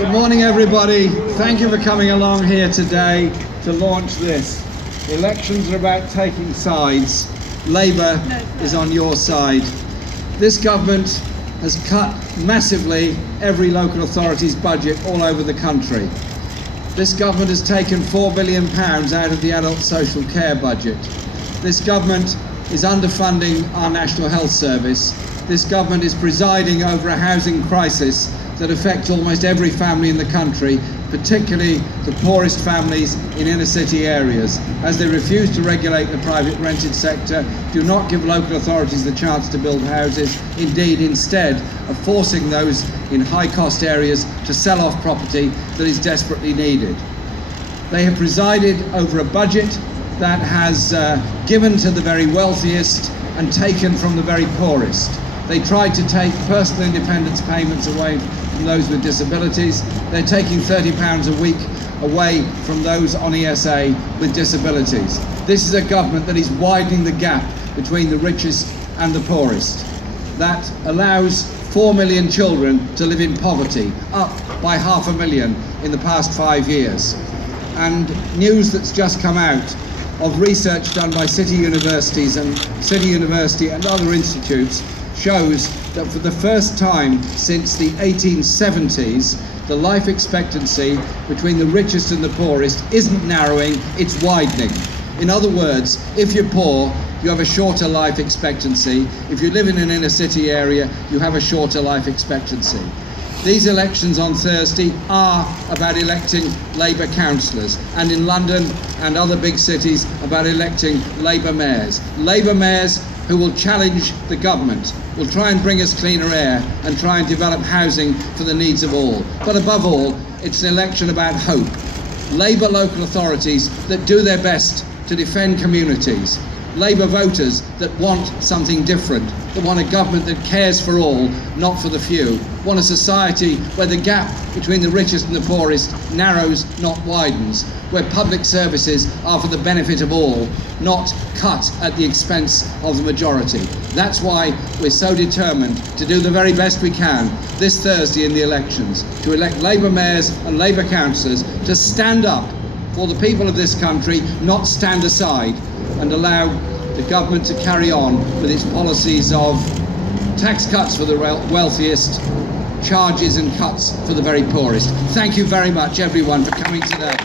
Good morning, everybody. Thank you for coming along here today to launch this. The elections are about taking sides. Labour is on your side. This government has cut massively every local authority's budget all over the country. This government has taken £4 billion out of the adult social care budget. This government is underfunding our National Health Service. This government is presiding over a housing crisis that affects almost every family in the country, particularly the poorest families in inner city areas, as they refuse to regulate the private rented sector, do not give local authorities the chance to build houses, indeed instead of forcing those in high-cost areas to sell off property that is desperately needed. They have presided over a budget that has given to the very wealthiest and taken from the very poorest. They tried to take personal independence payments away from those with disabilities. They're taking £30 a week away from those on ESA with disabilities. This is a government that is widening the gap between the richest and the poorest. That allows 4 million children to live in poverty, up by 500,000 in the past 5 years. And news that's just come out of research done by City University and other institutes shows that for the first time since the 1870s, the life expectancy between the richest and the poorest isn't narrowing, it's widening. In other words, if you're poor, you have a shorter life expectancy. If you live in an inner city area, you have a shorter life expectancy. These elections on Thursday are about electing Labour councillors, and in London and other big cities about electing Labour mayors. Labour mayors who will challenge the government, will try and bring us cleaner air and try and develop housing for the needs of all. But above all, it's an election about hope. Labour local authorities that do their best to defend communities. Labour voters that want something different, that want a government that cares for all, not for the few. Want a society where the gap between the richest and the poorest narrows, not widens. Where public services are for the benefit of all, not cut at the expense of the majority. That's why we're so determined to do the very best we can this Thursday in the elections, to elect Labour mayors and Labour councillors to stand up for the people of this country, not stand aside and allow the government to carry on with its policies of tax cuts for the wealthiest, charges and cuts for the very poorest. Thank you very much, everyone, for coming today.